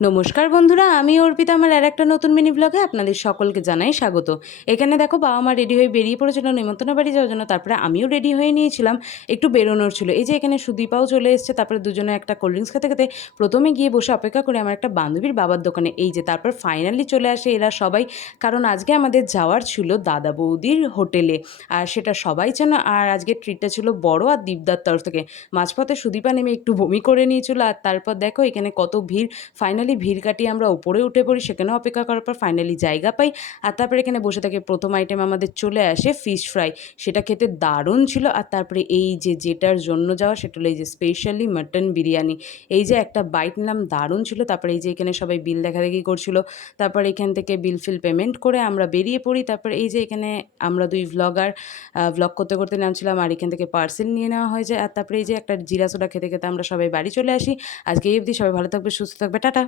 নমস্কার বন্ধুরা, আমি অর্পিতা। আমার আর একটা নতুন মিনি ব্লগে আপনাদের সকলকে জানাই স্বাগত। এখানে দেখো বাবা মা রেডি হয়ে বেরিয়ে পড়েছিল নিমন্ত্রণ বাড়ি যাওয়ার জন্য। তারপরে আমিও রেডি হয়ে নিয়েছিলাম, একটু বেরোনোর ছিল। এই যে এখানে সুদীপাও চলে এসছে। তারপরে দুজনে একটা কোল্ড ড্রিঙ্কস খেতে খেতে প্রথমে গিয়ে বসে অপেক্ষা করে আমার একটা বান্ধবীর বাবার দোকানে। এই যে তারপর ফাইনালি চলে আসে এরা সবাই, কারণ আজকে আমাদের যাওয়ার ছিল দাদা বৌদির হোটেলে, আর সেটা সবাই চেনো। আর আজকে ট্রিটটা ছিল বড় আর দীপদার তরফ থেকে। মাঝপথে সুদীপা নেমে একটু বমি করে নিয়েছিল। আর তারপর দেখো এখানে কত ভিড়। ফাইনালি ভিড় কাটিয়ে আমরা উপরে উঠে পড়ি, সেখানেও অপেক্ষা করার পর ফাইনালি জায়গা পাই। আর তারপরে এখানে বসে থেকে প্রথম আইটেম আমাদের চলে আসে ফিশ ফ্রাই। সেটা খেতে দারুণ ছিল। আর তারপরে এই যে যেটার জন্য যাওয়া সেটা হলো এই যে স্পেশালি মাটন বিরিয়ানি। এই যে একটা বাইট নিলাম, দারুণ ছিল। তারপরে এই যে এখানে সবাই বিল দেখাদেখি করছিল। তারপর এখান থেকে বিল ফিল পেমেন্ট করে আমরা বেরিয়ে পড়ি। তারপর এই যে এখানে আমরা দুই ভ্লগার ভ্লগ করতে করতে নামছিলাম, আর এখান থেকে পার্সেল নিয়ে নেওয়া হয়ে যায়। আর তারপরে এই যে একটা জিরা সোডা খেতে খেতে আমরা সবাই বাড়ি চলে আসি। আজকে এই অবধি, সবাই ভালো থাকবে, সুস্থ থাকবে, টাটা।